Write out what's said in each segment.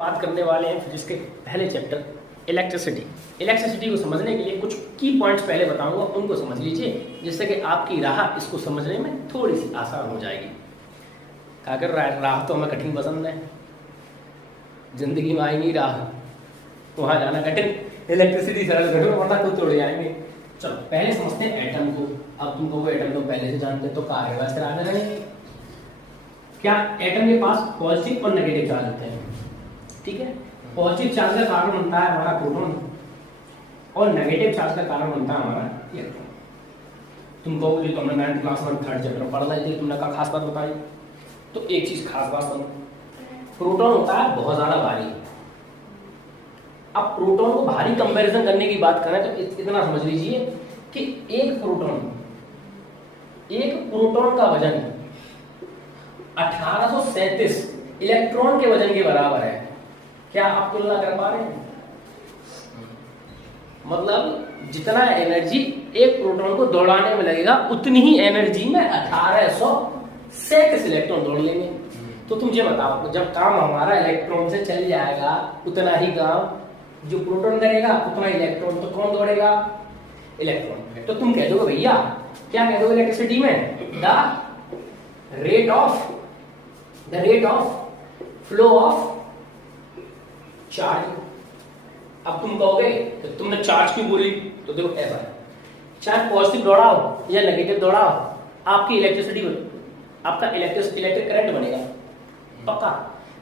बात करने वाले हैं फिजिक्स के पहले चैप्टर इलेक्ट्रिसिटी। इलेक्ट्रिसिटी को समझने के लिए कुछ की पॉइंट्स पहले बताऊंगा, उनको समझ लीजिए जिससे कि आपकी राह इसको समझने में थोड़ी सी आसान हो जाएगी। अगर राह तो हमें कठिन पसंद है, जिंदगी में आएंगी राह, वहाँ जाना कठिन, इलेक्ट्रिसिटी सरल कठिन, वरना खुद तोड़ जाएंगे। चलो पहले समझते हैं एटम को। अब तुमको वो एटम तो पहले से जानते तो क्या एटम के पास पॉजिटिव और नेगेटिव चार्ज होते हैं। ठीक है, पॉजिटिव चार्ज का कारण बनता है हमारा प्रोटॉन और नेगेटिव चार्ज का कारण बनता है हमारा इलेक्ट्रॉन। तुमको बोली तुमने 9th क्लास में 3rd चैप्टर पढ़ ली थी, तुमने कहा खास बात बताई, तो एक चीज खास बात सुनो, प्रोटॉन होता है बहुत ज्यादा भारी। अब प्रोटॉन को भारी कंपैरिजन करने की बात करें तो इतना समझ लीजिए कि एक प्रोटॉन का वजन 1837 इलेक्ट्रॉन के वजन के बराबर है। क्या आप तुलना कर पा रहे हैं? मतलब जितना एनर्जी एक प्रोटॉन को दौड़ाने में लगेगा उतनी ही एनर्जी में 1837 इलेक्ट्रॉन दौड़ लेंगे। तो तुम ये बताओ, जब काम हमारा इलेक्ट्रॉन से चल जाएगा उतना ही काम जो प्रोटॉन करेगा, उतना इलेक्ट्रॉन तो कौन दौड़ेगा? इलेक्ट्रॉन। तो तुम कह दोगे भैया, क्या कह दोगे इलेक्ट्रिसिटी में? The rate of flow of charge. अब तुम कहोगे तो तुमने चार्ज क्यों बोली, तो देखो ऐसा है, चाहे पॉजिटिव दौड़ाओ या नेगेटिव दौड़ाओ, आपकी इलेक्ट्रिसिटी आपका इलेक्ट्रिक करंट बनेगा पक्का।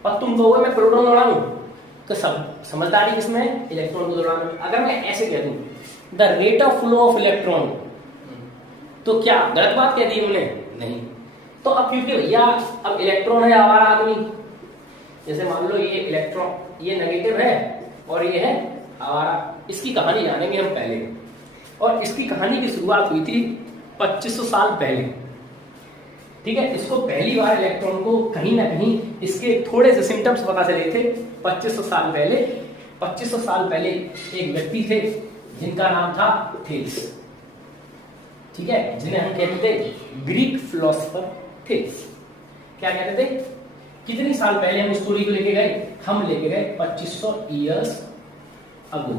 पर तुम कहोगे मैं प्रोटॉन दौड़ाऊं, तो सब समझदारी किसमें है? इलेक्ट्रॉन को दौड़ाने में। अगर मैं ऐसे कह दूं the rate of flow of electron, तो क्या गलत बात कह दी हमने? नहीं। तो अब क्योंकि भैया अब इलेक्ट्रॉन है आवारा आदमी, जैसे मान लो ये इलेक्ट्रॉन, ये नेगेटिव है और ये है आवारा, इसकी कहानी जानेंगे हम पहले। और इसकी कहानी की शुरुआत हुई थी 2500 साल पहले। ठीक है, इसको पहली बार इलेक्ट्रॉन को कहीं ना कहीं इसके थोड़े से सिम्टम्स पता चले थे 2500 साल पहले। 2500 साल पहले एक व्यक्ति थे जिनका नाम था थेल्स। ठीक है, जिन्हें हम कहते थे ग्रीक फिलोसोफर थेल्स। क्या कहते थे? कितनी साल पहले हम स्टोरी को लेके गए? हम लेके गए 2500 ईयर्स अगो।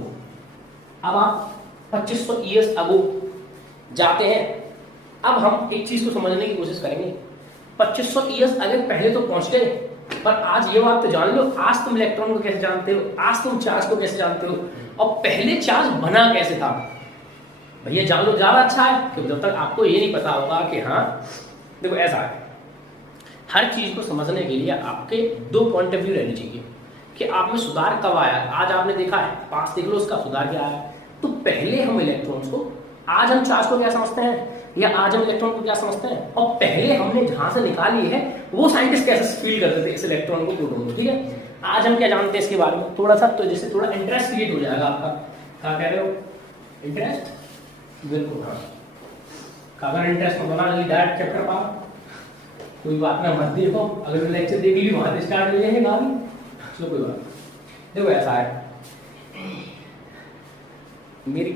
अब आप 2500 ईयर्स अगो जाते हैं। अब हम एक चीज को समझने की कोशिश करेंगे, 2500 ईयर्स अगर पहले तो पहुंच गए, पर आज ये बात तो जान लो, आज तुम इलेक्ट्रॉन को कैसे जानते हो, आज तुम चार्ज को कैसे जानते हो, और पहले चार्ज बना कैसे था? भैया जान लो, ज्यादा अच्छा है, क्योंकि जब तक आपको ये नहीं पता होगा कि हाँ देखो ऐसा है, हर चीज को समझने के लिए आपके दो पॉइंट ऑफ व्यू रहने चाहिए कि आप में सुधार कब आया। आज आपने देखा है, पास देख लो उसका सुधार क्या आया। तो पहले हम इलेक्ट्रॉन्स को, आज हम चार्ज को क्या समझते हैं या आज हम इलेक्ट्रॉन को क्या समझते हैं, और पहले हमने जहां से निकाली है वो साइंटिस्ट कैसे फील करते थे इस इलेक्ट्रॉन को, प्रोटॉन को। ठीक है, आज हम क्या जानते हैं इसके बारे में थोड़ा सा, तो जिससे थोड़ा इंटरेस्ट क्रिएट हो जाएगा आपका। क्या कह रहे हो? इंटरेस्ट? बिल्कुल हाँ। अगर इंटरेस्ट में बना डायरेक्ट चैप्टर पा, कोई बात ना, मत देखो, अगर लेक्चर देख ली वहां से स्टार्ट हो जाएंगे गाली, चलो कोई बात। देखो ऐसा है, मेरी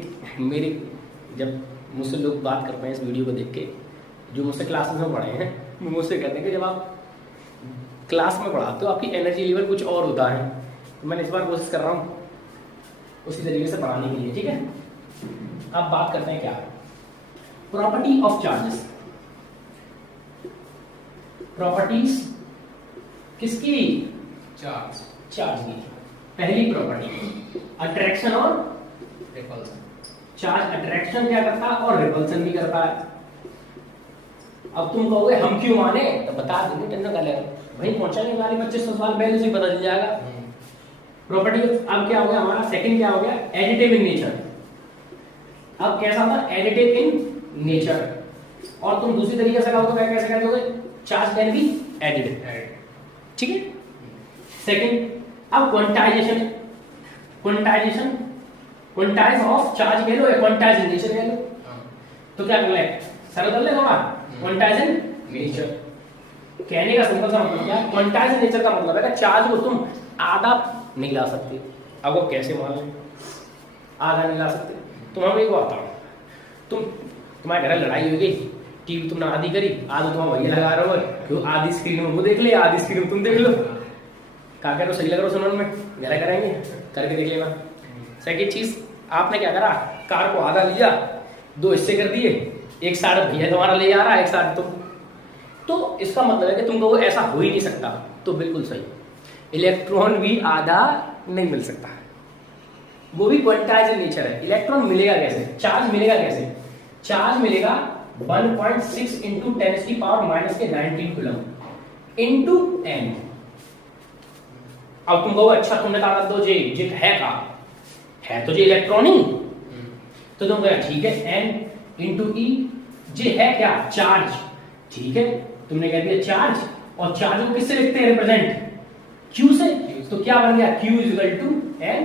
जब मुझसे लोग बात करते हैं इस वीडियो को देख के, जो मुझसे क्लासेस में पढ़े हैं, मुझसे कहते हैं कि जब आप क्लास में पढ़ाते हो आपकी एनर्जी लेवल कुछ और होता है। तो मैंने इस बार कोशिश कर रहा हूँ उसी तरीके से पढ़ाने के लिए। ठीक है, अब बात करते हैं क्या, प्रॉपर्टी ऑफ चार्जेस। प्रॉपर्टीज किसकी? चार्ज की। पहली प्रॉपर्टी अट्रैक्शन और रिपल्सन। चार्ज अट्रैक्शन क्या करता है और रिपल्सन भी करता है। अब तुम कहोगे हम क्यों माने, तो बता देंगे, टेंशन कर लेगा भाई, पहुंचेंगे वाले 2500 साल पहले से पता चल जाएगा। प्रॉपर्टी अब क्या हो गया हमारा, सेकंड क्या हो गया, एडिटिव इन नेचर। अब कैसा था? Additive in nature. और तुम दूसरी तरीके से कहोगे, तो कैसे कहते हो? Charge can be added. ठीक है, सेकंड। अब क्वांटाइज ऑफ चार्ज कह लो या क्वांटाइज इन नेचर कह लो, तो क्या करना है, सरल कर ले थोड़ा, क्वांटाइज इन नेचर। कहने का सिंपल सा मतलब क्या है, क्वांटाइज इन नेचर का मतलब है कि चार्ज को तुम आधा नहीं ला सकते। अब वो कैसे मान लो आधा नहीं ला सकते? तुम हम एक बात बताओ, तुम्हारे घर लड़ाई हो गई, टीवी तुमने आधी करी, आधा तुम्हारा भैया लगा रहा हो, क्यों आधी स्क्रीन में वो देख ले, आधी स्क्रीन में तुम देख लो, क्या करो, सही लग रहा हो सुनने में, गहरा करेंगे, करके देख लेना। सेकंड चीज, आपने क्या करा, कार को आधा लिया, दो हिस्से कर दिए, एक साइड भैया तुम्हारा ले जा रहा है, एक साइड तुम। तो इसका मतलब है कि तुमको वो ऐसा हो ही नहीं सकता। तो बिल्कुल सही, इलेक्ट्रॉन भी आधा नहीं मिल सकता, वो भी क्वांटाइज्ड नेचर है। इलेक्ट्रॉन मिलेगा कैसे, चार्ज मिलेगा कैसे? चार्ज मिलेगा 1.6 इंटू 10⁻⁻⁹ कूलम इंटू n। अब तुम कहो अच्छा तुमने कहा दो जे है का, है तो जे इलेक्ट्रॉन ही, तो तुम कहा ठीक है n इंटू ई, जे है क्या, चार्ज, ठीक है तुमने कह दिया चार्ज, और चार्ज को किससे लिखते हैं रिप्रेजेंट, Q से, तो क्या बन गया Q इक्वल टू n।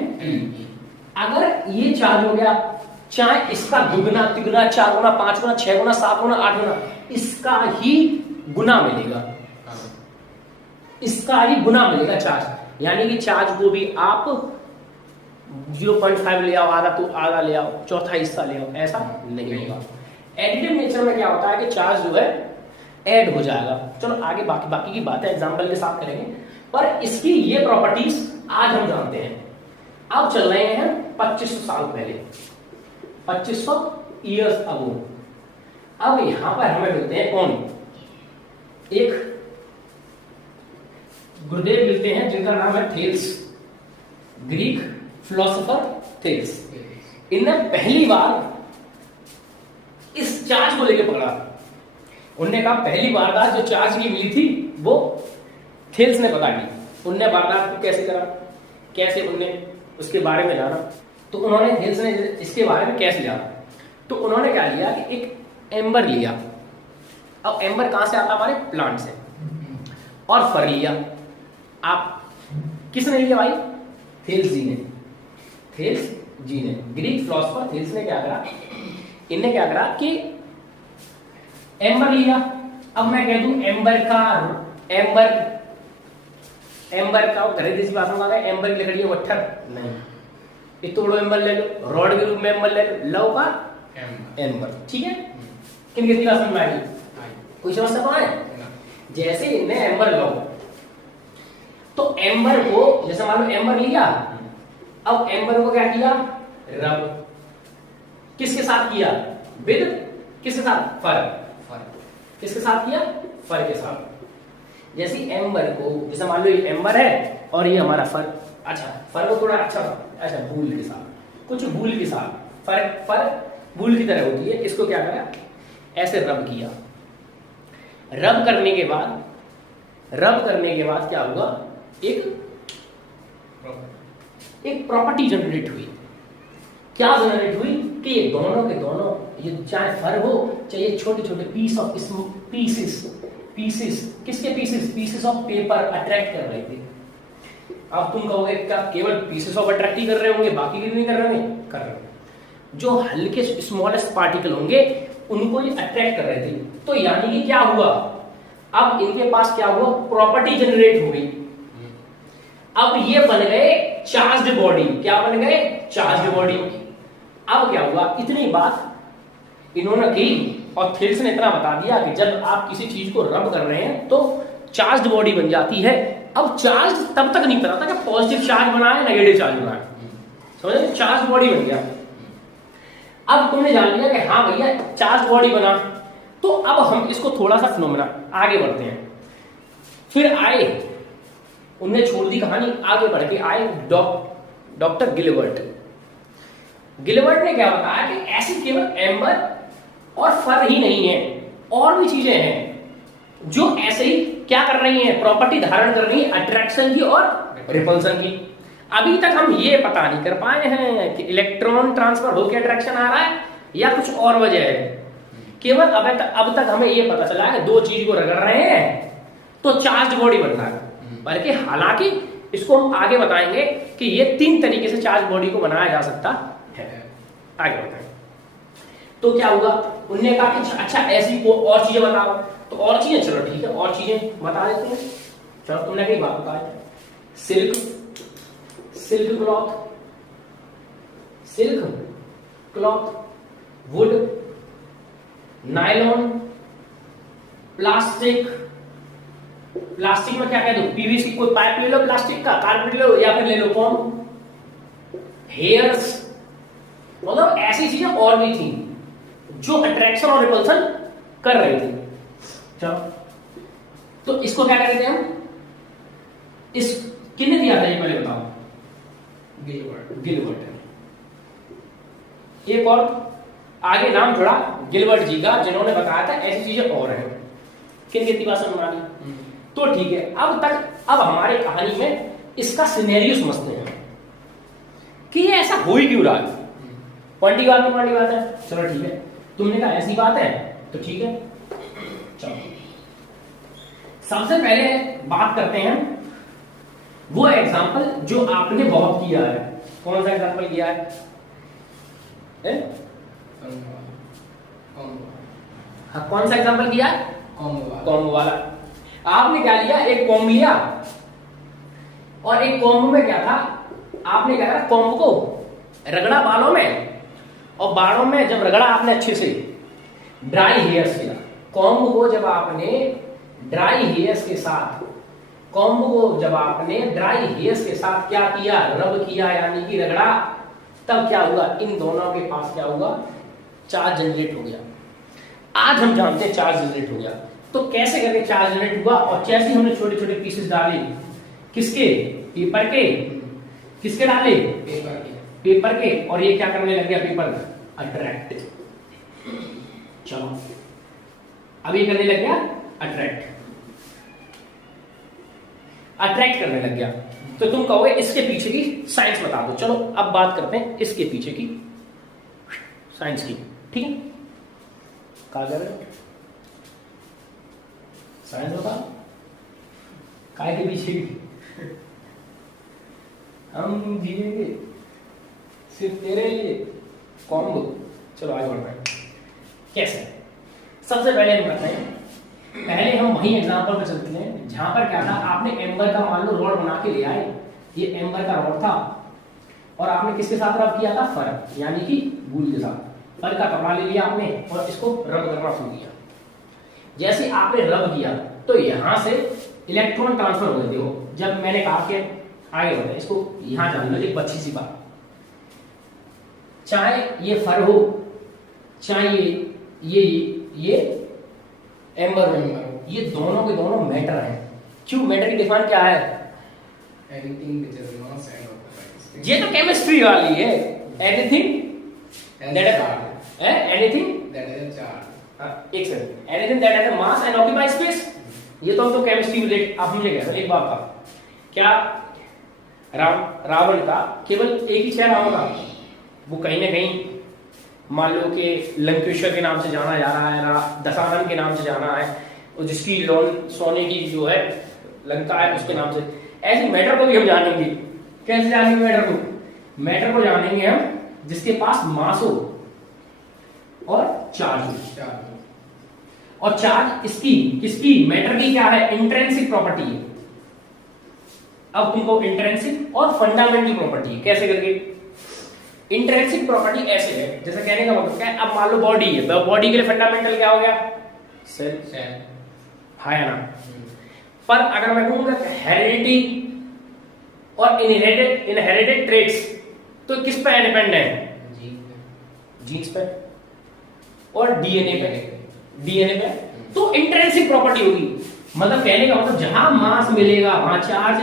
अगर ये चार्ज हो गया, चाहे इसका दुगना तिगुना 4 गुना 5 गुना 6 गुना 7 गुना 8 गुना, इसका ही गुना मिलेगा, इसका ही गुना मिलेगा चार्ज। यानी कि चार्ज को भी आप 0.5 ले आओ, आधा तो आधा ले आओ, चौथा हिस्सा ले आओ, ऐसा नहीं होगा। एडिटिव नेचर में क्या होता है कि चार्ज जो है ऐड हो जाएगा। चलो आगे बाकी की बातें एग्जांपल के साथ करेंगे, पर इसकी ये प्रॉपर्टीज आज हम जानते हैं। अब चल रहे हैं 2500 साल पहले, 2500 ईयर्स अगो। अब यहां पर हमें मिलते हैं कौन, एक गुरुदेव मिलते हैं जिनका नाम है थेल्स, ग्रीक फिलोसोफर थेल्स। इनने पहली बार इस चार्ज को लेकर पकड़ा। उनने कहा पहली वारदात जो चार्ज की मिली थी वो थेल्स ने पता की। उनने वारदात को कैसे करा, कैसे उनने उसके बारे में जाना, तो उन्होंने थेल्स ने इसके बारे में कैसे जाना, तो उन्होंने क्या लिया कि एक एम्बर लिया। अब एम्बर कहां से आता, हमारे प्लांट से, और फर लिया। आप किसने लिया भाई, थेल्स जी ने, थेल्स जी ने, ग्रीक फिलोसोफर थेल्स ने क्या करा, इनने क्या करा कि एम्बर लिया। अब मैं कह दूं एम्बर का घरेलू भाषा में आ गया, एम्बर की लकड़ी है पत्थर नहीं, एक तो बड़ो एम्बर ले लो, रॉड के रूप में एम्बर ले लो, लव का एम्बर, ठीक है। किन किसकी बात समझ में आएगी, कोई समस्या तो है? जैसे इनने एम्बर लो, तो एम्बर को जैसे मान लो एम्बर लिया, अब एम्बर को क्या किया, रब किसके साथ किया, विद किसके साथ, फर, किसके साथ किया, फर के साथ। जैसे एम्बर को, जैसे मान लो ये एम्बर है और ये हमारा फर, अच्छा फर को थोड़ा अच्छा बूल के साथ, कुछ बूल के साथ, फर बूल की तरह होती है, इसको क्या करा, ऐसे रब किया। रब करने के बाद क्या हुआ, एक प्रॉपर्टी जनरेट हुई। क्या जनरेट हुई कि ये दोनों के दोनों, ये चाहे फर हो चाहे छोटे छोटे पीसेस, किसके पीसेस ऑफ पेपर अट्रैक्ट कर रहे थे। अब तुम कहोगे क्या केवल पीसेस ऑफ अट्रैक्ट ही कर रहे होंगे, बाकी के नहीं कर रहे होंगे, कर रहे हैं। जो हल्के स्मॉलेस्ट पार्टिकल होंगे उनको ये अट्रैक्ट कर रहे थे। तो यानी कि क्या हुआ, अब इनके पास क्या हुआ, प्रॉपर्टी जनरेट हो गई। अब ये बन गए चार्ज्ड बॉडी, क्या बन गए, चार्ज्ड बॉडी। अब क्या हुआ, इतनी बात इन्होंने की और थेल्स ने इतना बता दिया कि जब आप किसी चीज को रब कर रहे हैं तो चार्ज्ड बॉडी बन जाती है। अब चार्ज तब तक नहीं पता था कि पॉजिटिव चार्ज बना है नेगेटिव चार्ज बना है, समझे, चार्ज बॉडी बन गया। अब तुमने जान लिया कि हाँ भैया चार्ज बॉडी बना, तो अब हम इसको थोड़ा सा फिनोमेना आगे बढ़ते हैं। फिर आए, उन्हें छोड़ दी कहानी, आगे बढ़ के आए डॉक्टर गिलबर्ट ने क्या बताया कि ऐसी केवल एम्बर और फर ही नहीं है, और भी चीजें हैं जो ऐसे ही क्या कर रही हैं, प्रॉपर्टी धारण कर रही है, अट्रैक्शन की और रिपल्सन की। अभी तक हम ये पता नहीं कर पाए हैं कि इलेक्ट्रॉन ट्रांसफर होकर अट्रैक्शन आ रहा है या कुछ और वजह है। केवल अब तक हमें ये पता चला है दो चीज को रगड़ रहे हैं तो चार्ज बॉडी बन रहा है, बल्कि हालांकि इसको हम आगे बताएंगे कि ये 3 तरीके से चार्ज बॉडी को बनाया जा सकता है। आगे बताएंगे। तो क्या हुआ, उनने कहा कि अच्छा ऐसी को और चीजें बताओ, तो और चीजें, चलो ठीक है और चीजें बता देते हैं। चलो तुमने कई बात बताई, silk cloth, would, nylon, plastic, plastic में क्या कह दो, पीवीसी कोई पाइप ले लो प्लास्टिक का, कारपेट ले लो, या फिर ले लो कौन, हेयर्स। मतलब ऐसी चीजें और भी थी जो अट्रैक्शन और रिपल्सन कर रही थी। चलो तो इसको क्या कहते हैं हम, इस किसने दिया था ये पहले बताओ, गिलबर्ट। एक और आगे नाम जुड़ा गिलबर्ट जी का, जिन्होंने बताया था ऐसी चीजें और हैं। किन बात समझ में आ गई? तो ठीक है, अब हमारे कहानी में इसका सिनेरियो समझते हैं कि ये ऐसा हो ही क्यों रहा है। पॉइंटी बात है, चलो ठीक है, तुमने कहा ऐसी बात है तो ठीक है। चलो सबसे पहले बात करते हैं वो एग्जांपल जो आपने बहुत किया है। कौन सा एग्जांपल किया है? हाँ, कौन सा एग्जांपल किया? कॉम्बो वाला। आपने क्या लिया, एक कॉम्ब लिया, और एक कॉम्ब में क्या था, आपने क्या करा, कॉम्ब को रगड़ा बालों में, और बालों में जब रगड़ा आपने अच्छे से, ड्राई हेयर्स किया। कॉम्ब को जब आपने ड्राई हेयर्स के साथ, कॉम्ब को जब आपने ड्राई हेयर्स के साथ क्या किया, रब किया, यानी कि रगड़ा, तब क्या हुआ, इन दोनों के पास क्या हुआ, चार्ज जनरेट हो गया। आज हम जानते हैं चार्ज जनरेट हो गया। तो कैसे करके चार्ज जनरेट हुआ, और कैसे हमने छोटे छोटे पीसेस डाले, किसके, पेपर के, किसके डाले, पेपर के, और ये क्या करने लग गया, पेपर अट्रैक्ट। चलो अब ये करने लग गया अट्रैक्ट करने लग गया। तो तुम कहोगे इसके पीछे की साइंस बता दो। चलो अब बात करते हैं इसके पीछे की साइंस की, ठीक है? क्या कर रहे हो, साइंस बता, काय के पीछे की हम जिएंगे सिर्फ तेरे लिए, कॉम्बो। चलो आगे बढ़ते हैं। कैसे, सबसे पहले हम करते हैं, पहले हम वही एग्जांपल पर चलते हैं जहां पर क्या था, आपने एम्बर का मान लो रॉड बना के ले आए, ये एम्बर का रॉड था, और आपने किसके साथ रब किया था, फर, यानी कि वूल के साथ। फर का कपड़ा ले लिया आपने और इसको रब करना शुरू किया। जैसे आपने रब किया तो यहां से इलेक्ट्रॉन ट्रांसफर हो गए। देखो जब मैंने कहा कि आगे बढ़े, इसको यहां जान लो, एक अच्छी सी बात, चाहे ये फर हो, चाहे ये एम्बर हो, ये दोनों के दोनों मैटर हैं। क्यों मैटर की डिफाइन क्या है, anything which is mass and occupies. ये तो केमिस्ट्री वाली है, anything anything that is a charge. एक second, anything that has a mass and occupies space, ये तो केमिस्ट्री रिलेटेड। आप मुझे कह रहे एक बात का, क्या रावण का केवल एक ही चेहरा होगा, वो कहीं ना कहीं मान लो कि लंकेश्वर के नाम से जाना जा रहा है, दशानन के नाम से जाना है, और जिसकी सोने की जो है लंका है उसके नाम से। ऐसे मैटर को भी हम जानेंगे। कैसे जानेंगे मैटर को? मैटर को जानेंगे हम जिसके पास मास हो और चार्ज हो। और चार्ज इसकी किसकी, मैटर की क्या है, इंट्रिंसिक प्रॉपर्टी है। अब तुमको इंट्रिंसिक और फंडामेंटल प्रॉपर्टी है, कैसे करके? इंट्रिंसिक प्रॉपर्टी ऐसे है, जैसे कहने का मतलब क्या है, अब मान लो बॉडी है, तो बॉडी के लिए फंडामेंटल क्या हो गया, सेल, है ना। पर अगर मैं कहूंगा हेरिडिटी और इनहेरिटेड ट्रेट्स, तो किस पे डिपेंड है, जीन्स पे और डीएनए पे। तो इंट्रिंसिक प्रॉपर्टी होगी, मतलब कहने का मतलब जहां मास मिलेगा वहां चार्ज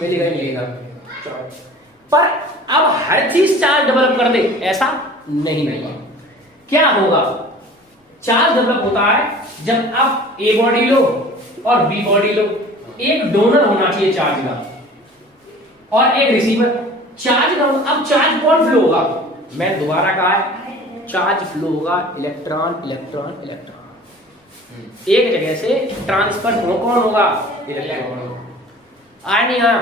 मिलेगा ही मिलेगा। पर अब हर चीज चार्ज डेवलप कर दे ऐसा नहीं होगा। क्या होगा, चार्ज डेवलप होता है जब आप ए बॉडी लो और बी बॉडी लो, एक डोनर होना चाहिए चार्ज का और एक रिसीवर। चार्ज का अब चार्ज कौन फ्लो होगा, मैं दोबारा कहा है, चार्ज फ्लो होगा इलेक्ट्रॉन इलेक्ट्रॉन इलेक्ट्रॉन, एक जगह से ट्रांसफर कौन होगा, इलेक्ट्रॉन। आया नहीं आया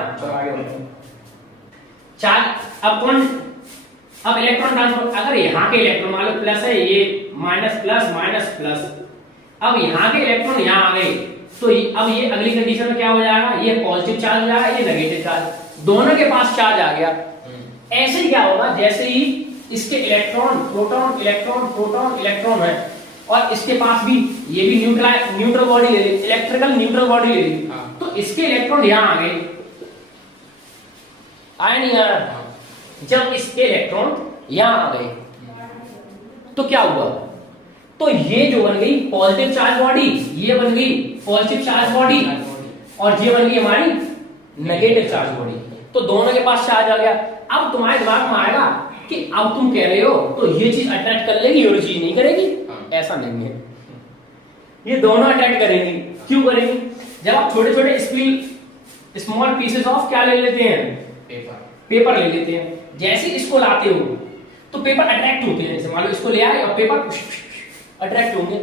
चार्ज। अब कौन, अब इलेक्ट्रॉन ट्रांसफर, अगर यहाँ के इलेक्ट्रॉन मान लो प्लस है, ये माइनस प्लस माइनस प्लस, अब यहाँ के इलेक्ट्रॉन यहाँ आ गए, तो अब ये अगली कंडीशन में क्या हो जाएगा, ये पॉजिटिव चार्ज हो जाएगा, ये नेगेटिव चार्ज, दोनों के पास चार्ज आ गया। ऐसे ही क्या होगा, जैसे ही इसके electron proton electron proton electron है, और इसके पास भी ये भी न्यूट्रल बॉडी ले ली, इलेक्ट्रिकल न्यूट्रल बॉडी ले ली, तो इसके इलेक्ट्रॉन यहां आ गए, आए नहीं यार? जब इसके इलेक्ट्रॉन यहां आ गए तो क्या हुआ? तो ये जो बन गई पॉजिटिव चार्ज बॉडी, ये बन गई पॉजिटिव चार्ज बॉडी, और ये बन गई हमारी नेगेटिव चार्ज बॉडी। तो दोनों के पास चार्ज आ गया। अब तुम्हारे दिमाग में आएगा कि अब तुम कह रहे हो तो ये चीज अट्रैक्ट कर लेगी और चीज नहीं करेगी। ऐसा नहीं है, ये दोनों अट्रैक्ट करेंगी। क्यों करेंगी? जब आप छोटे छोटे स्मॉल पीसेस ऑफ क्या ले लेते हैं, पेपर ले लेते हैं, जैसे इसको लाते हो तो पेपर अट्रैक्ट होते हैं। जैसे मान लो इसको ले आए और पेपर अट्रैक्ट होंगे,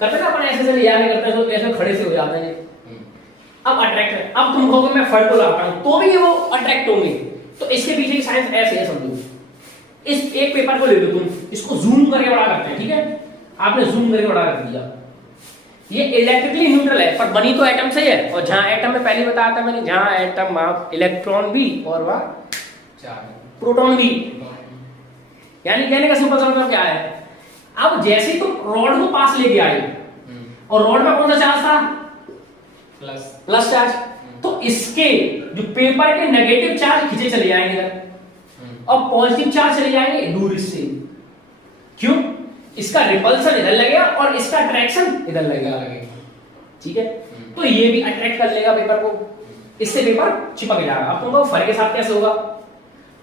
करते ना अपन ऐसे से ले आए करते हैं तो ऐसे खड़े से हो जाते हैं। अब अट्रैक्ट है, अब तुम कहोगे मैं फल को लाता हूं तो भी वो अट्रैक्ट होंगे। तो इसके पीछे की साइंस ऐसे है, समझो। इस एक पेपर को ले लो तुम, इसको जूम करके बड़ा करते हैं, ठीक है? आपने जूम करके बड़ा कर दिया, ये इलेक्ट्रिकली न्यूट्रल है पर बनी तो एटम से है। और जहां एटम में पहले बताया था मैंने, जहां एटम आप इलेक्ट्रॉन भी और वह प्रोटॉन भी, यानी कहने का सिंपल सा मतलब क्या है? अब जैसे तुम रॉड को पास लेके आए और रॉड में कौन सा चार्ज था? Plus charge. तो इसके जो पेपर के नेगेटिव चार्ज खींचे चले जाएंगे इधर और पॉजिटिव चार्ज चले जाएंगे दूर इससे। क्यों? इसका रिपल्सन इधर लगेगा और इसका अट्रैक्शन इधर लगेगा, ठीक है? तो ये भी अट्रैक्ट कर लेगा पेपर को, इससे पेपर चिपक जाएगा। अब तुमको फर के साथ कैसे होगा?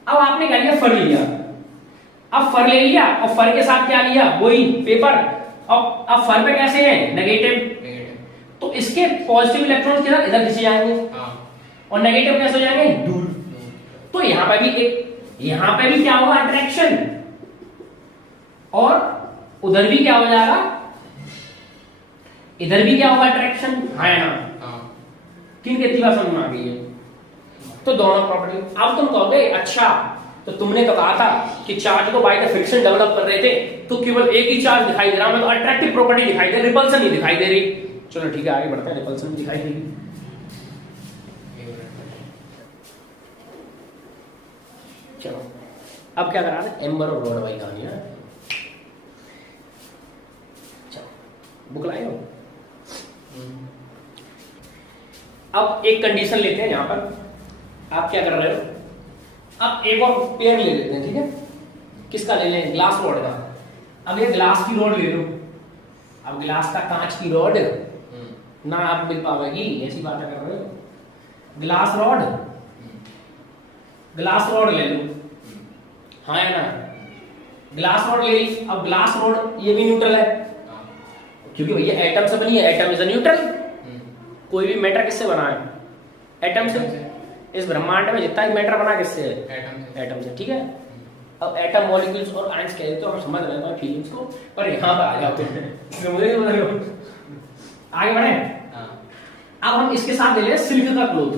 अब आपने क्या लिया? फर लिया। अब फर ले लिया और फर के साथ क्या लिया? वही पेपर। अब फर पे कैसे है? नेगेटिव। तो इसके पॉजिटिव इलेक्ट्रॉन किधर? इधर खींचे जाएंगे और नेगेटिव कैसे हो जाएंगे? दूर। तो यहां पे भी क्या होगा? अट्रैक्शन। और उधर भी क्या हो जाएगा? इधर भी क्या होगा? अट्रैक्शन, है ना? किन कितनी बार समझ में आ गई है? तो दोनों प्रॉपर्टी। अब तुम कहोगे अच्छा तो तुमने तो कहा था कि चार्ज को बाय द फ्रिक्शन डेवलप कर रहे थे तो केवल एक ही चार्ज दिखाई दे रहा, मैं तो अट्रैक्टिव प्रॉपर्टी दिखाई दे, रिपल्सन नहीं दिखाई दे रही। चलो ठीक है, आगे बढ़ते हैं। रिपल्सन दिखाई देगी। चलो अब क्या करा रहे? एम्बर और रॉड वाली कहानी है। चलो बुक लाए हो। अब एक कंडीशन लेते हैं यहां पर। आप क्या कर रहे हो? अब एक और पेयर ले लेते हैं, ठीक है? किसका ले लें? ग्लास रॉड का। अब ये ग्लास की रॉड ले लो। अब ग्लास का कांच की रॉड ना आप मिल पाएगी, ऐसी बातें कर रहे हो। ग्लास रॉड ले लो, हाँ या ना? ग्लास रॉड ले ली। अब ग्लास रॉड ये भी न्यूट्रल है क्योंकि भैया एटम से बनी है। Atom is a neutral. कोई भी मैटर किससे बना है? एटम से। इस ब्रह्मांड में जितना भी मैटर बना किससे है? एटम से, ठीक है? अब एटम, मॉलिक्यूल्स और आयंस कह तो हम समझ रहे हैं फीलिंग्स को, पर यहां पर आ जाते हैं। आगे बढ़े। अब हम इसके साथ ले लें सिल्क का क्लोथ,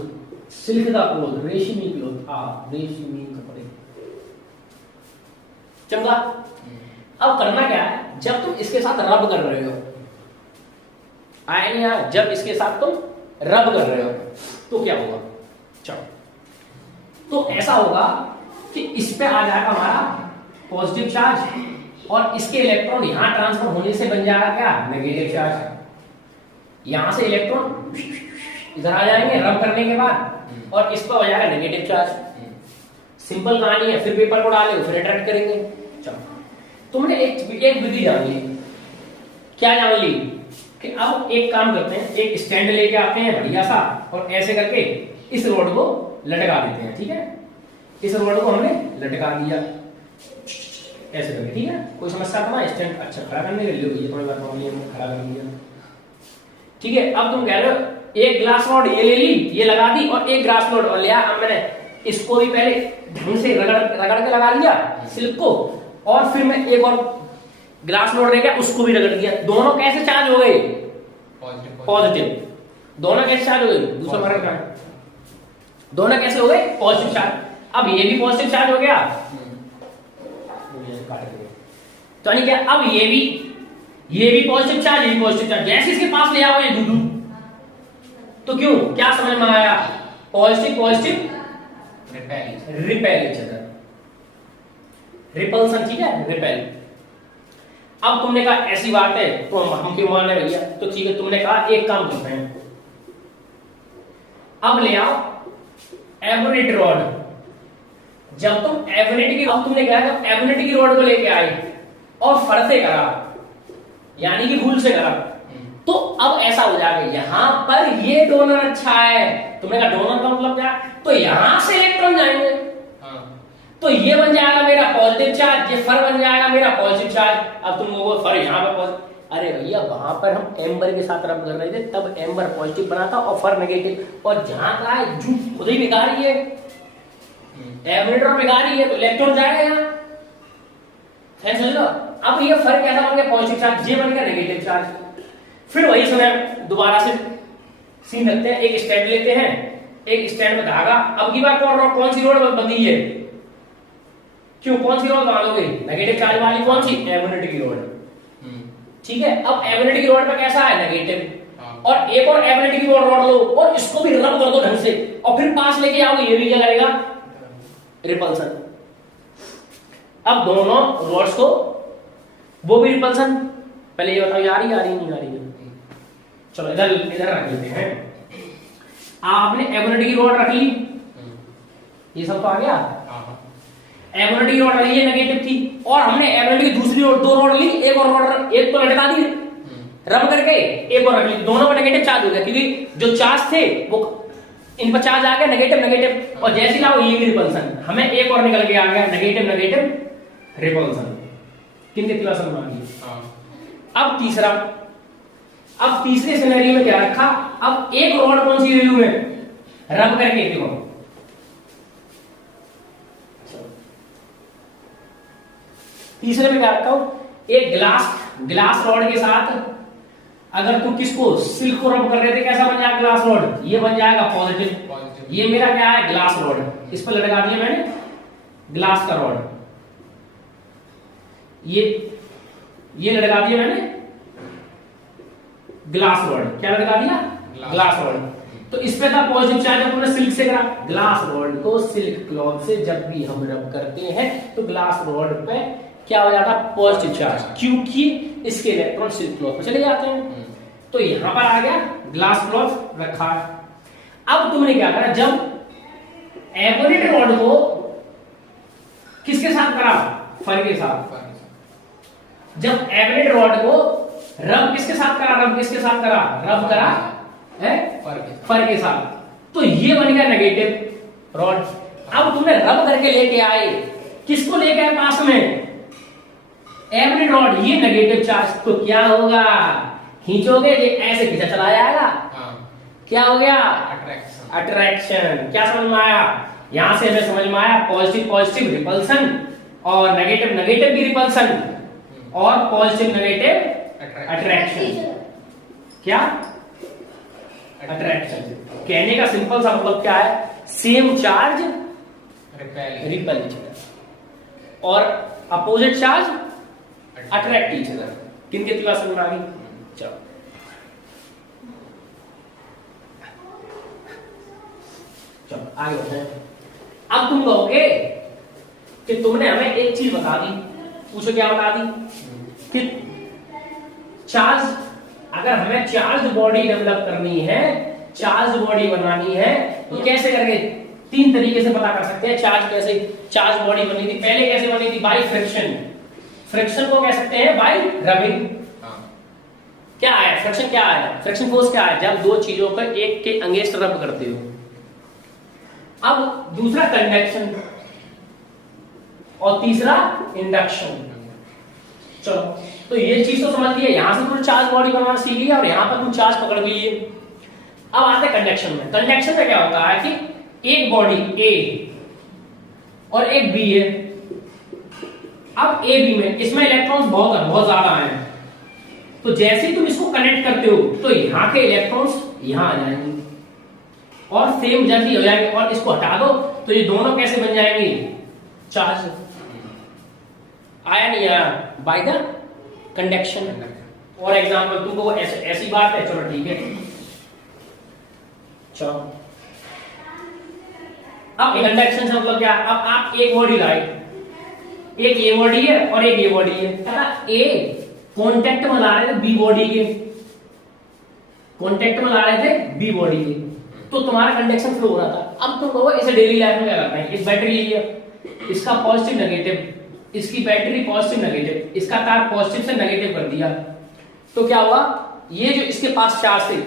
रेशमी क्लोथ, रेशमी कपड़े। चमका। अब करना क्या है? जब तुम इसके साथ रब कर रहे हो, आए नहीं? जब इसके साथ तुम रब कर रहे हो तो क्या होगा? चलो, तो ऐसा होगा कि इस पे आ जाएगा हमारा पॉजिटिव चार्ज और इसके इलेक्ट्रॉन यहां ट्रांसफर होने से बन जाएगा क्या? Negative charge. यहां से इलेक्ट्रॉन इधर आ जाएंगे रब करने के बाद और इस पर हो जाएगा नेगेटिव चार्ज। सिंपल कहानी है। फिर पेपर को डाले, फिर अट्रैक्ट करेंगे। चलो, तुमने एक विधि जान ली। क्या जान ली? कि अब एक काम करते हैं, एक स्टैंड लेके आते हैं बढ़िया सा और ऐसे करके इस रोड को लटका देते हैं, ठीक है? इस रोड को हमने लटका दिया ऐसे करके, ठीक है? कोई समस्या था ना? स्टैंड अच्छा खड़ा करने के लिए ये थोड़ी बात खड़ा कर दिया, ठीक है? अब तुम कह रहे हो एक ग्लास रॉड ये ले ली, ये लगा दी, और एक ग्लास रॉड और लिया। अब मैंने इसको भी पहले ढंग से रगड़ के लगा लिया सिल्क को, और फिर मैं एक और ग्लास रॉड लेके उसको भी रगड़ दिया। दोनों कैसे चार्ज हो गए? पॉजिटिव। दोनों कैसे चार्ज हो गए? दूसरा मार्ग का दोनों कैसे हो गए? Positive charge. अब ये भी पॉजिटिव चार्ज हो गया, तो यानी क्या? अब ये भी पॉजिटिव चार्ज, ये भी पॉजिटिव चार्ज। जैसे इसके पास ले आओ ये दूधू, तो क्यों? क्या समझ में आया? Positive repel each other, repulsion, ठीक है? रिपेल। अब तुमने कहा ऐसी बात है तो हम क्यों मान रहे भैया, तो ठीक है, तुमने कहा एक काम करते हैं, अब ले आओ एवरेट रॉड। जब तुम एवरेट की, अब तुमने क्या है, एवरेट की रॉड को लेके आए और फर से करा, यानी कि भूल से करा, तो अब ऐसा हो जाएगा यहां पर ये डोनर अच्छा है, तुमने कहा डोनर का मतलब क्या, तो यहां से इलेक्ट्रॉन जाएंगे, तो ये बन जाएगा मेरा पॉजिटिव चार्ज, ये फर बन जाएगा मेरा पॉजिटिव चार्ज। अब तुम वो फर यहाँ पर, अरे भैया वहां पर हम एम्बर के साथ रब कर रहे थे, तब एम्बर पॉजिटिव बना था और फर नेगेटिव, और जहां का है जूट खुद ही भिखारी है, एवरेट और भिखारी है, तो इलेक्ट्रॉन जाएगा यहाँ, समझ लो। अब ये फर कैसा बन गया, पॉजिटिव चार्ज, ये बन गया नेगेटिव चार्ज। फिर वही समय दोबारा से सीन रखते हैं, एक स्टैंड लेते हैं, एक स्टैंड में धागा, अब की बार कौन सी रोड बंधी है, क्यों कौन सी रोड बांधोगे, नेगेटिव चार्ज वाली, कौन सी, एवरेट की रोड, ठीक है। अब एवरेट की रोड पे कैसा है, नेगेटिव, और एक और एवरेट की रोड लो और इसको भी रब कर दो ढंग से, और फिर पास लेके आओगे, ये भी क्या करेगा, रिपल्सन। अब दोनों रोड्स को, वो भी रिपल्सन, पहले ये बताओ आ रही नहीं आ रही है, चलो इधर रख लेते हैं। आपने एवरेट की रोड रख ली, ये सब तो आ गया, एवरेट की रोड ये नेगेटिव थी, और हमने एवरेट की दूसरी रोड, दो रोड ली, एक और रोड, एक तो लटका दी रब करके, एक और रख ली, दोनों पर नेगेटिव चार्ज हो गया, क्योंकि जो चार्ज थे वो इन पर चार्ज आ गया नेगेटिव नेगेटिव, और जैसे लाओ ये भी रिपल्सन, हमें एक और निकल के आ गया नेगेटिव नेगेटिव रिपल्सन, किनके तिला समझ गई। अब तीसरा, अब तीसरे सिनेरियो में क्या रखा, अब एक रॉड कौन सी वैल्यू में रब करके, देखो तीसरे में क्या रखा हूं, एक ग्लास रॉड के साथ अगर तुम किसको, सिल्क को रब कर रहे थे, कैसा बन जाएगा ग्लास रॉड, ये बन जाएगा पॉजिटिव, ये मेरा क्या है ग्लास रॉड, इस पर लटका दिया मैंने ग्लास का रॉड, ये लटका दिया मैंने ग्लास रॉड, क्या लटका दिया, ग्लास रॉड, तो इस पे था पॉजिटिव चार्ज, हमने सिल्क से करा, ग्लास रॉड को सिल्क क्लॉथ से जब भी हम रब करते हैं तो ग्लास रॉड पे क्या हो जाता है, पॉजिटिव चार्ज, क्योंकि इसके इलेक्ट्रॉन सिल्क क्लॉथ में चले जाते हैं, तो यहां पर आ गया ग्लास क्लॉथ रखा है। अब तुमने क्या करा, जब एवरेट रॉड को किसके साथ करा, फर के साथ, जब एवरेट रॉड को रब किसके साथ करा, रब करा है फर के साथ, तो ये बन गया नेगेटिव रॉड। अब तुमने रब करके लेके आए, किसको लेके आए पास में, एवरेट रॉड, ये नेगेटिव चार्ज, तो क्या होगा, खींचोगे ये ऐसे खींचा चला जाएगा, क्या हो गया, अट्रैक्शन। क्या समझ में आया, यहां से हमें समझ में आया पॉजिटिव पॉजिटिव रिपल्सन, और नेगेटिव नेगेटिव भी रिपल्सन, और पॉजिटिव नेगेटिव अट्रैक्शन, क्या अट्रैक्शन। कहने का सिंपल सा मतलब क्या है, same charge repel each other, और opposite charge attract each other. किन कितनी बात समझ में आ गई, चलो आगे बढ़ते हैं। अब तुम कहोगे कि तुमने हमें एक चीज बता दी, पूछो क्या बता दी, कि चार्ज, अगर हमें चार्ज बॉडी डेवलप करनी है, चार्ज बॉडी बनानी है, तो कैसे करके, तीन तरीके से पता कर सकते हैं चार्ज कैसे, चार्ज बॉडी बनी थी, पहले कैसे बनी थी, बाय फ्रिक्शन, फ्रिक्शन को कह सकते हैं बाय रबिंग। क्या है फ्रिक्शन, क्या है फ्रिक्शन फोर्स, क्या है, जब दो चीजों पर एक के अगेंस्ट रब करते हो। अब दूसरा कंडक्शन, और तीसरा इंडक्शन। चलो, तो ये चीज तो समझ लिया, यहां से तुम चार्ज बॉडी बनाना सीख लिया, और यहां पर तुम चार्ज पकड़ भी लिए। अब आते हैं कंडक्शन में। कंडक्शन में क्या होता है कि एक बॉडी ए और एक बी है। अब ए बी में, इसमें इलेक्ट्रॉन्स बहुत ज्यादा हैं, तो जैसे ही तुम इसको कनेक्ट करते हो तो यहाँ के इलेक्ट्रॉन्स यहाँ आ जाएंगे, और सेम जल्दी हो जाएंगे, और इसको हटा दो तो ये दोनों कैसे बन जाएंगे, चार्ज। आया नहीं आया, बाय द कंडक्शन। और एग्जाम्पल तुमको ऐसी बात है, चलो ठीक है, चलो अब कंडक्शन से मतलब क्या, अब आप एक बॉडी लाए, एक ये बॉडी है और एक ये बॉडी है, ए कॉन्टेक्ट में ला रहे थे बी बॉडी के, कॉन्टेक्ट में ला रहे थे बी बॉडी के, तो तुम्हारा कंडक्शन फ्लो हो रहा था। अब तुम कहो इसे डेली लाइफ में क्या करना है, इस बैटरी लिया, इसका पॉजिटिव नेगेटिव, इसकी बैटरी पॉजिटिव नेगेटिव, इसका तार पॉजिटिव से नेगेटिव कर दिया, तो क्या हुआ, ये जो इसके पास चार्ज थे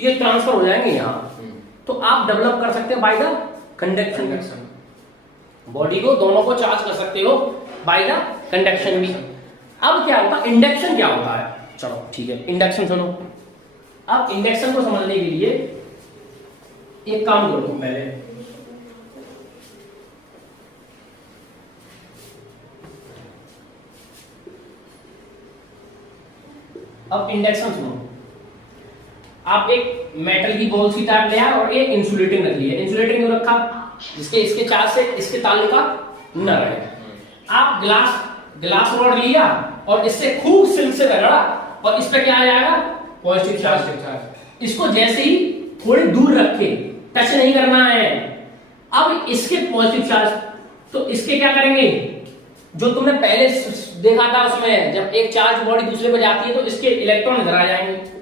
ये ट्रांसफर हो जाएंगे यहाँ। तो आप डेवलप कर सकते हो बाय द कंडक्शन, बॉडी को दोनों को चार्ज कर सकते हो बाय द कंडक्शन भी। अब क्या होता है, इंडक्शन क्या होता है, चलो ठीक है इंडक्शन सुनो। अब इंडक्शन को समझने के लिए एक काम करो तुम पहले, अब इंडक्शन सुनो। आप एक मेटल की बॉल सी टाइप ले आए और एक इंसुलेटिंग रख लिया, इंसुलेटिंग क्यों रखा, जिसके इसके चार्ज से इसके ताल्लुकात न रहे। आप ग्लास रॉड लिया और इससे खूब सिल्क से रगड़ा और इस पे क्या आ जाएगा, पॉजिटिव चार्ज। इसको जैसे ही थोड़ी दूर रखे, टच नहीं करना है। अब इसके पॉजिटिव चार्ज, तो इसके क्या करेंगे, जो तुमने पहले देखा था उसमें, जब एक चार्ज बॉडी दूसरे पे जाती है तो इसके इलेक्ट्रॉन इधर आ जाएंगे।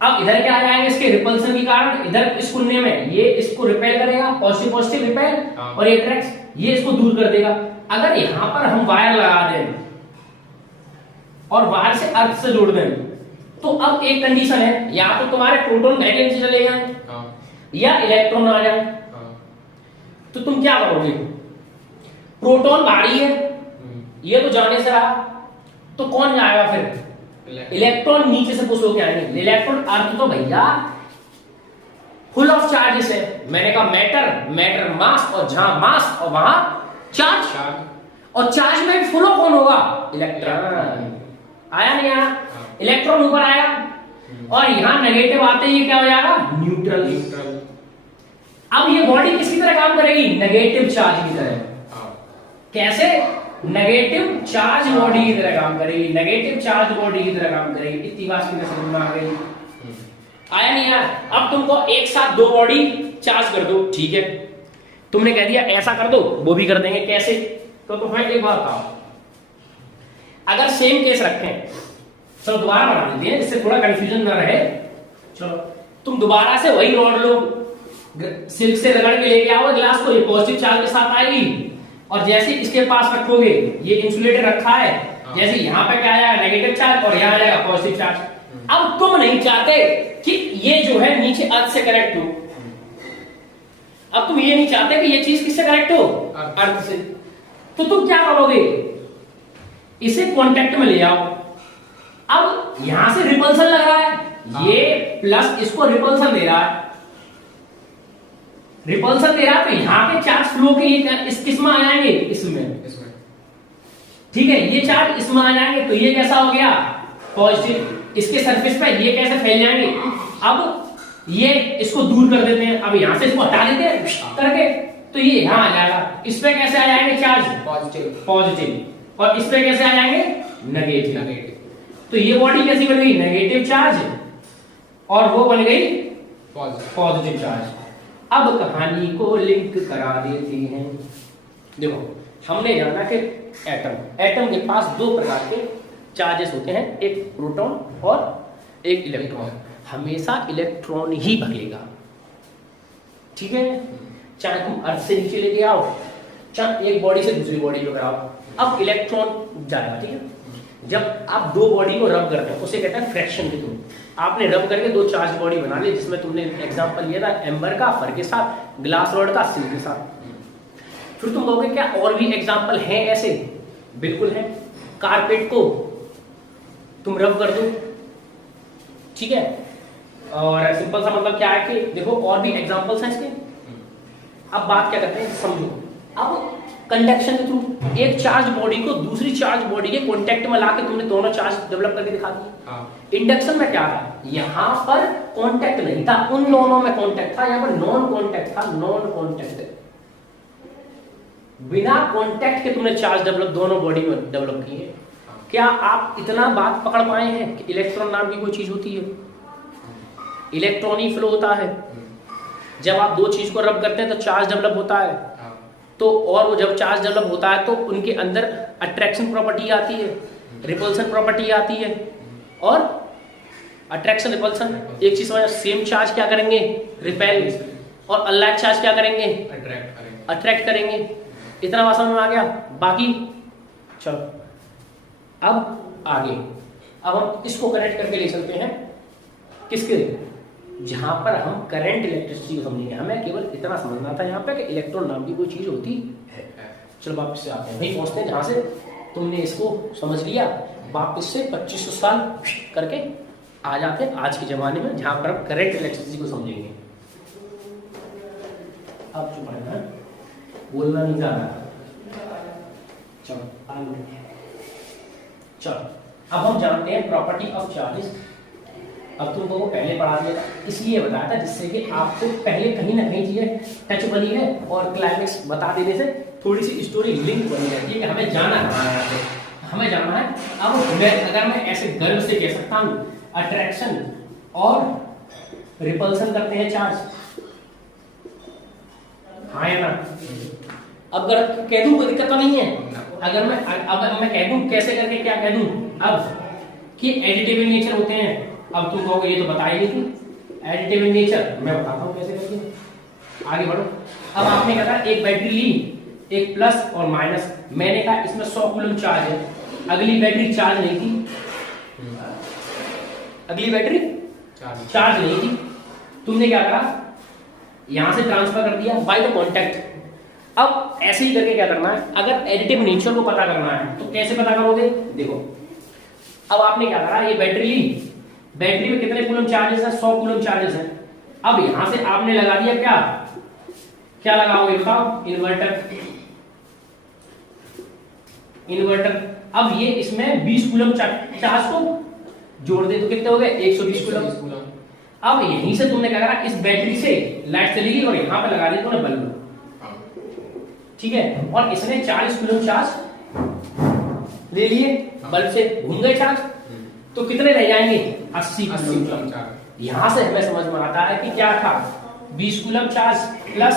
अब इधर क्या आ जाएंगे, इसके रिपल्सन के कारण इधर इस कुन्ने में ये इसको रिपेल करेगा, पॉजिटिव पॉजिटिव रिपेल, और ये अट्रैक्ट, ये इसको दूर कर देगा। अगर यहां पर हम वायर लगा दें और वायर से अर्थ से जोड़ दें, तो अब एक कंडीशन है, या तो तुम्हारे प्रोटॉन डायरेक्टली नीचे चले जाए या इलेक्ट्रॉन आ जाए। तो तुम क्या करोगे, प्रोटॉन भारी है, ये तो जाने से रहा, तो कौन जाएगा फिर, इलेक्ट्रॉन नीचे से पुश होके आएंगे। इलेक्ट्रॉन अर्थ तो भैया फुल ऑफ चार्जेस है, मैंने कहा मैटर मास, और जहां मास और वहां चार्ज, और चार्ज में फुल ऑफ कौन होगा, इलेक्ट्रॉन। आया नहीं आया, इलेक्ट्रॉन ऊपर आया और यहां नेगेटिव आते ही क्या हो जाएगा, न्यूट्रल। अब ये बॉडी किसकी तरह काम करेगी, नेगेटिव चार्ज की तरह। कैसे, नेगेटिव चार्ज बॉडी की तरह काम करेगी, नेगेटिव चार्ज बॉडी की तरह काम करेगी। इतनी बात समझ में आ गई, आया नहीं आया। अब तुमको एक साथ दो बॉडी चार्ज कर दो, ठीक है, तुमने कह दिया ऐसा कर दो, वो भी कर देंगे, कैसे, तो तुम्हें एक बात बताओ, अगर सेम केस रखें, चलो दोबारा बना देते हैं जिससे थोड़ा कंफ्यूजन ना रहे। चलो तुम दोबारा से वही रॉड लो, सिल्क से रगड़ के लेके आओ ग्लास को, ये पॉजिटिव चार्ज के साथ आएगी, और जैसे इसके पास रखोगे, ये इंसुलेटर रखा है, जैसे यहाँ पे क्या आया, नेगेटिव चार्ज, और यहाँ आ जाएगा पॉजिटिव चार्ज। अब तुम नहीं चाहते कि ये जो है नीचे अर्थ से कनेक्ट हो, अब तुम ये नहीं चाहते कि ये चीज किससे कनेक्ट हो, अर्थ से, तो तुम क्या करोगे, इसे कांटेक्ट में ले आओ। अब यहां से रिपल्सन लग रहा है, ये प्लस इसको रिपल्सन दे रहा है, रिपल्सन दे रहा है, तो यहां पे चार्ज फ्लो के ये इस किस में आ जाएंगे, इसमें, ठीक है, ये चार्ज इसमें आ जाएंगे, तो ये कैसा हो गया, पॉजिटिव। इसके सरफेस पे ये कैसे फैल जाएंगे, अब ये इसको दूर कर देते हैं, अब यहां से इसको हटा देते हैं करके, तो ये यहां आ जाएगा। इस पे कैसे आ जाएंगे चार्ज, पॉजिटिव, और इस पे कैसे आ जाएंगे, नेगेटिव। तो ये बॉडी कैसी बन गई, नेगेटिव चार्ज, और वो बन गई पॉजिटिव चार्ज। अब कहानी को लिंक करा देते हैं। देखो हमने जाना कि एटम के पास दो प्रकार के चार्जेस होते हैं, एक प्रोटॉन और एक इलेक्ट्रॉन। हमेशा इलेक्ट्रॉन ही भगेगा, ठीक है, चाहे तुम अर्थ से नीचे लेके आओ, चाहे एक बॉडी से दूसरी बॉडी पे आओ, अब इलेक्ट्रॉन जाएगा, ठीक है। जब आप दो बॉडी को रब करते हो उसे कहते हैं फ्रैक्शन के थ्रू। आपने रब करके दो चार्ज बॉडी बना ली, जिसमें तुमने एग्जांपल लिया था एम्बर का फर के साथ, ग्लास रॉड का सिल्क के साथ। फिर तुम कहोगे क्या और भी एग्जांपल हैं ऐसे, बिल्कुल है। कारपेट को तुम रब कर दो, ठीक है, और सिंपल सा मतलब क्या है कि देखो और भी एग्जांपल्स हैं इसके। अब बात क्या करते हैं, समझो। अब कंडक्शन के थ्रू एक चार्ज बॉडी को दूसरी चार्ज बॉडी के कांटेक्ट में लाके तुमने दोनों चार्ज डेवलप करके दिखा दिए। इंडक्शन में क्या था, यहां पर कांटेक्ट नहीं था, उन दोनों में कांटेक्ट था, यहां पर नॉन कांटेक्ट था, नॉन कांटेक्ट। बिना कांटेक्ट के तुमने चार्ज डेवलप दोनों बॉडी में डेवलप किए। क्या आप इतना बात पकड़ पाए हैं कि इलेक्ट्रॉन नाम की कोई चीज होती है, इलेक्ट्रॉन ही फ्लो होता है। जब आप दो चीज को रब करते हैं तो चार्ज डेवलप होता है, तो और वो जब चार्ज डेवलप होता है तो उनके अंदर अट्रैक्शन प्रॉपर्टी आती है। रिपल्सन प्रॉपर्टी आती है, और अट्रैक्शन रिपल्सन। एक चीज समझ, सेम चार्ज क्या करेंगे, रिपेल, और अनलाइक चार्ज क्या करेंगे, अट्रैक्ट करेंगे। इतना बात समझ में आ गया। बाकी चलो अब आगे, अब हम इसको कनेक्ट करके ले चलते हैं किसके, जहां पर हम करंट इलेक्ट्रिसिटी को समझेंगे। हमें केवल इतना समझना था यहाँ पे कि इलेक्ट्रॉन नाम की कोई चीज होती है। चलो वापस से आते हैं, वही पहुंचते हैं जहां से तुमने इसको समझ लिया। वापस से 2500 साल करके आ जाते हैं आज के जमाने में, जहां पर हम करंट इलेक्ट्रिसिटी को समझेंगे। अब चुप रहना, बोलना नहीं जा रहा। चलो चलो अब हम जानते हैं प्रॉपर्टी ऑफ चार्जेस। अब तुमको वो पहले पढ़ा दिया था, इसलिए बताया था जिससे कि आपको पहले कहीं ना कहीं चीजें टच बनी है, और क्लाइमेक्स बता देने से थोड़ी सी स्टोरी लिंक बनी रहती है कि हमें जाना है, हमें जाना है। अब अगर मैं ऐसे गर्व से कह सकता हूँ अट्रैक्शन और रिपल्सन करते हैं चार्ज, हाँ या ना? अब अगर कह दूं कोई दिक्कत तो नहीं है। अगर मैं अब मैं कह दूं कैसे करके, क्या कह दूं अब कि एडिटिव इन नेचर होते हैं। अब तुम कहोगे ये तो बता ही नहीं थी एडिटिव इन नेचर, मैं बताता हूं कैसे करके। आगे बढ़ो। अब आपने कहा एक बैटरी ली, एक प्लस और माइनस, मैंने कहा इसमें 100 कूलम चार्ज है। अगली बैटरी चार्ज नहीं थी, अगली बैटरी चार्ज नहीं थी। तुमने क्या करा, यहां से ट्रांसफर कर दिया बाय द कॉन्टैक्ट। अब ऐसे ही करके क्या करना है, अगर एडिटिव नेचर को पता करना है तो कैसे पता करोगे, देखो। अब आपने क्या करा, ये बैटरी ली, बैटरी में कितने कूलम चार्जेस है, 100 कूलम चार्जेस है। अब यहां से आपने लगा दिया क्या, क्या लगाओगे बताओ, इन्वर्टर। अब ये इसमें 20 कूलम चार्ज को जोड़ दे तो कितने हो गए, 120 कूलम। अब यहीं से तुमने क्या करा, इस बैटरी से लाइट चलेगी और यहां पे लगा दी तुमने बल्ब, ठीक है। और इसने 40 कूलम चार्ज ले लिए, बल्ब से घूम गए चार्ज, तो कितने रह जाएंगे, 80 कूलम चार्ज। यहां से हमें समझ में आता है कि क्या था, 20 coulomb charge plus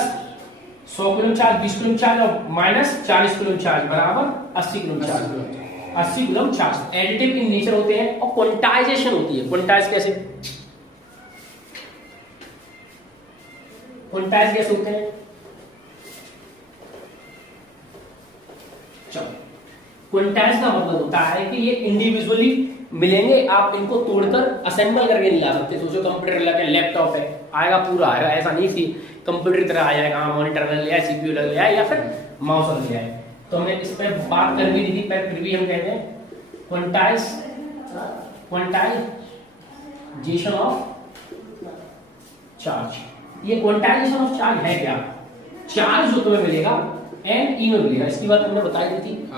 100 coulomb charge, 20 coulomb charge और माइनस 40 कूलम चार्ज बराबर 80 coulomb charge. 80 coulomb charge additive in nature होते हैं, और क्वांटाइजेशन होती है। क्वांटाइज कैसे, क्वांटाइज कैसे होते हैं, चलो। क्वांटाइज का मतलब होता है कि ये इंडिविजुअली मिलेंगे, आप इनको तोड़कर असेंबल करके नहीं ला सकते। सोचो कंप्यूटर लगे, लैपटॉप है, आएगा पूरा आएगा, ऐसा नहीं थी कंप्यूटर की तरह आ जाएगा, मॉनिटर ले लिया, सीपीयू ले लिया, या फिर माउस ले लिया। तो हमने इस पर बात कर भी दी, पर फिर भी हम कहते हैं क्वांटाइजेशन ऑफ चार्ज। ये क्वांटाइजेशन ऑफ चार्ज है क्या, चार्ज जो तुम्हें मिलेगा एन ई में मिलेगा, इसकी बात हमने बताई दी थी,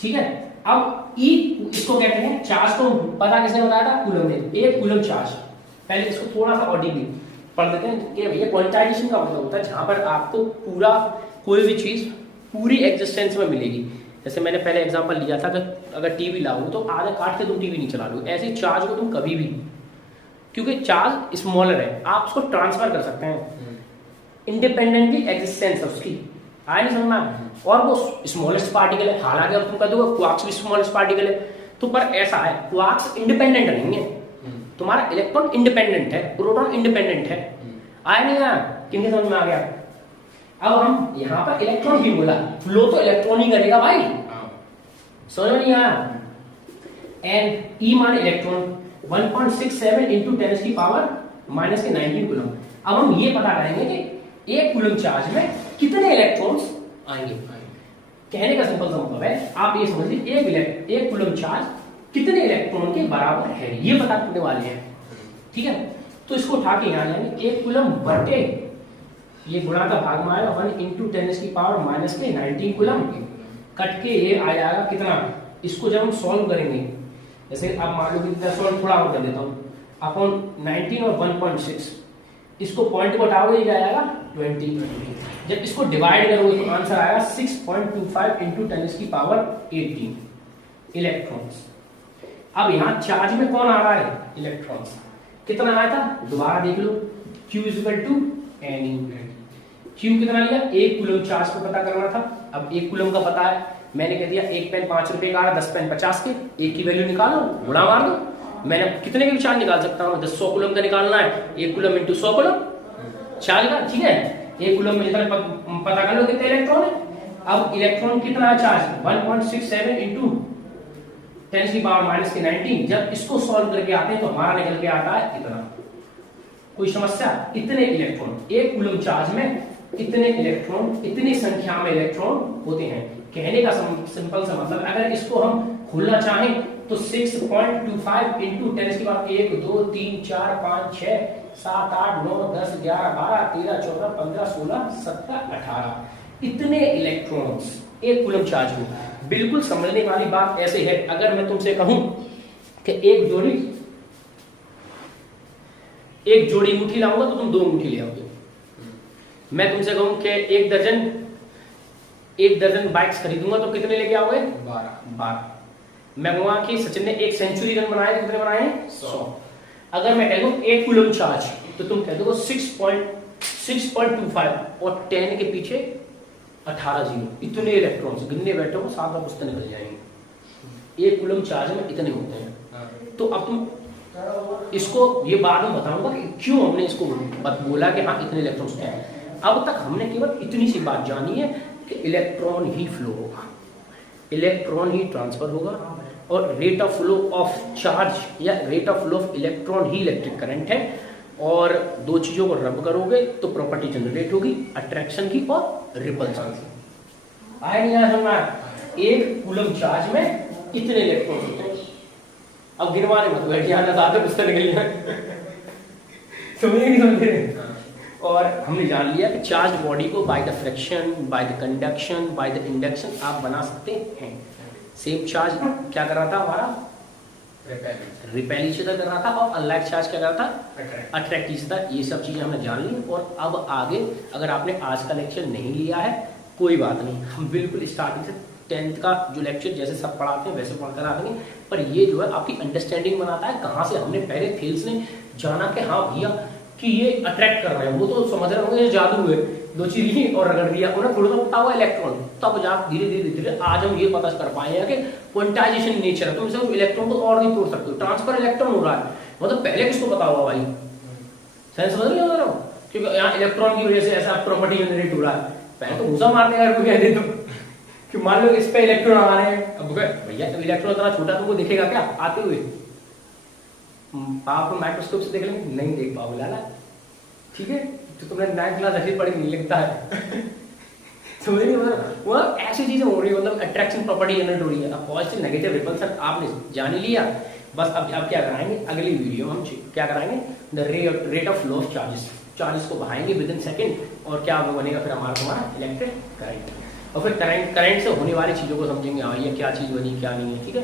ठीक है। अब ई इसको कहते हैं चार्ज, को पता किसने बताया था, कूलम ने। एक कूलम चार्ज, पहले इसको थोड़ा सा ऑडिटली पढ़ देते हैं कि भैया क्वांटाइजेशन का मतलब होता है जहां पर आपको पूरा कोई भी चीज पूरी एग्जिस्टेंस में मिलेगी। जैसे मैंने पहले एग्जांपल लिया था कि अगर टीवी लाओ तो आधा काट के तुम टीवी नहीं चला लो, ऐसे चार्ज को तुम कभी भी, क्योंकि चार्ज स्मॉलर है, आप उसको ट्रांसफर कर सकते हैं इंडिपेंडेंटली एग्जिस्टेंस है उसकी, आया नहीं समझना। और वो स्मॉलेस्ट पार्टिकल है, हालांकि अब तुम कह दो क्वार्क्स भी स्मॉलेस्ट पार्टिकल है, तो पर ऐसा है क्वार्क्स इंडिपेंडेंट नहीं है, तुम्हारा इलेक्ट्रॉन इंडिपेंडेंट है, प्रोटॉन इंडिपेंडेंट है, आया नहीं आया, कितने समझ में आ गया। अब हम यहाँ पर इलेक्ट्रॉन भी बोला, फ्लो तो इलेक्ट्रॉन ही करेगा भाई, समझ में नहीं आया। एन ई मान इलेक्ट्रॉन 1.67 इंटू 10 की पावर माइनस के 19 कूलम। अब हम ये पता करेंगे कि एक कूलम चार्ज में कितने इलेक्ट्रॉन्स आएंगे। कहने का सिंपल सा मतलब है, आप ये समझ लीजिए एक कूलम चार्ज कितने इलेक्ट्रॉन के बराबर है, ये पता करने वाले हैं, ठीक है। तो इसको उठा के यहाँ जाएंगे, एक कूलम बटे ये गुणा का भाग में आएगा 1 इंटू 10 की पावर माइनस के 19 कूलम, कट के ये आ जाएगा कितना। इसको जब हम सॉल्व करेंगे, जैसे आप मान लो कि सॉल्व थोड़ा और कर देता हूँ, अपॉन 19 और 1.6, इसको पॉइंट को हटाओगे ये आएगा 20। जब इसको डिवाइड करोगे तो आंसर आएगा 6.25 इंटू 10 की पावर 18 इलेक्ट्रॉन्स। अब यहाँ चार्ज में कौन आ रहा है, इलेक्ट्रॉन्स। कितना आया था दोबारा देख लो, Q equal to n. Q कितना लिया, एक कूलम चार्ज को पता करना था, अब एक कूलम का पता है, मैंने कह दिया एक पेन 5 रुपए का आ रहा, 10 पेन 50 के, एक की वैल्यू निकालो, गुणा मार दो। मैंने कितने के भी चार्ज निकाल सकता हूँ, 100 कूलम का निकालना है, 1 कूलम इंटू 100 कूलम चार्ज का, ठीक है। 1 कूलम में पता कर लो कितने इलेक्ट्रॉन है। अब इलेक्ट्रॉन कितना है चार्ज, 1.67 इंटू 10⁻⁻19। जब इसको सॉल्व करके आते हैं तो हमारा निकल के आता है इतना। कोई समस्या, इतने इलेक्ट्रॉन, 1 कूलम चार्ज में इतने इलेक्ट्रॉन, इतनी संख्या में इलेक्ट्रॉन होते हैं। कहने का सिंपल सा मतलब, अगर इसको हम खोलना चाहें तो 6.25 इंटू 10 की बात 1 2 3 4 5 6 7 8 9 10 11 12 13 14 15 16 17 18 इतने इलेक्ट्रॉन्स 1 कूलम चार्ज में। बिल्कुल समझने वाली बात ऐसे है, अगर मैं तुमसे कहूं कि एक जोड़ी अंगूठी लाऊंगा तो तुम 2 अंगूठी ले आओगे। मैं तुमसे कहूं कि एक दर्जन बाइक्स खरीदूंगा तो कितने लेके आओगे, 12। मैं कहूंगा कि सचिन ने 1 सेंचुरी रन बनाए, कितने बनाए हैं, 100। अगर मैं कह दूं 1 कूलम चार्ज तो तुम कह दोगे 6.25 और 10 के पीछे 18 जीरो। इतने इलेक्ट्रॉन्स गिनने बैठो तो 7 पुस्तक निकल जाएंगे। 1 कूलम चार्ज में इतने होते हैं। तो अब तुम इसको, ये बाद में बताऊंगा कि क्यों हमने इसको बोला कि हाँ इतने इलेक्ट्रॉन्स हैं। अब तक हमने केवल इतनी सी बात जानी है कि इलेक्ट्रॉन ही फ्लो होगा, इलेक्ट्रॉन ही ट्रांसफर होगा, और rate of flow of charge या rate of flow of electron ही इलेक्ट्रिक करंट है। और 2 चीजों को रब करोगे तो प्रॉपर्टी जनरेट होगी, अट्रैक्शन की और रिपल्शन की। आया नहीं आया समझ? 1 कूलम चार्ज में इतने इलेक्ट्रॉन होते हैं। अब गिनवाने मत बैठिए, आना साथ पुस्तक निकल जाए, समझे नहीं समझे? और हमने जान लिया कि चार्ज बॉडी को by the friction, by the conduction, by the induction आप बना सकते हैं। सेम चार्ज क्या कर रहा था हमारा, रिपेल ईच अदर कर रहा था, और अनलाइक चार्ज क्या कर रहा था, अट्रैक्ट ईच अदर। ये सब चीजें हमने जान ली। और अब आगे अगर आपने आज का लेक्चर नहीं लिया है कोई बात नहीं, हम बिल्कुल स्टार्टिंग से 10th का जो लेक्चर जैसे सब पढ़ाते हैं वैसे पढ़कर आ देंगे। पर ये जो है आपकी अंडरस्टैंडिंग बनाता है, कहाँ से हमने पहले थेल्स ने जाना कि हाँ भैया कि ये अट्रैक्ट कर रहे हैं, वो तो समझ रहे होंगे ये जादू है, 2 चीज ली और रगड़ दिया, उन्हें थोड़ा सा पता हुआ इलेक्ट्रॉन। तब जा धीरे धीरे आज हम ये पता कर पाए हैं कि क्वांटाइजेशन नेचर है, तुम इसे इलेक्ट्रॉन को और नहीं तोड़ सकते हो, ट्रांसफर इलेक्ट्रॉन हो रहा है। मतलब पहले किसको पता होगा भाई, सेंस समझ रहे हो? क्योंकि यहाँ इलेक्ट्रॉन की वजह से ऐसा प्रॉपर्टी जनरेट हो रहा है। पहले तो घूसा मारने का कह दे तुम कि मान लो इस पे इलेक्ट्रॉन आ रहे हैं, अब भैया तो इलेक्ट्रॉन इतना छोटा तुमको दिखेगा क्या आते हुए? आप माइक्रोस्कोप से देख लेंगे, नहीं देख पाओगे लाला, ठीक है? तो तुमने 9th क्लास ऐसी पढ़ी नहीं लगता है। समझ नहीं, मतलब वो ऐसी चीजें हो रही है, मतलब अट्रैक्शन प्रॉपर्टी जनरेट हो रही है। अब पॉजिटिव नेगेटिव रिपल्सन आपने जान ही लिया। बस अब क्या कराएंगे अगली वीडियो में, हम क्या कराएंगे, the rate of flow of charges को बढ़ाएंगे विद इन सेकेंड, और क्या बनेगा फिर हमारा इलेक्ट्रिक करंट, और फिर करंट से होने वाली चीजों को समझेंगे, हाँ ये क्या चीज बनी क्या नहीं है, ठीक है?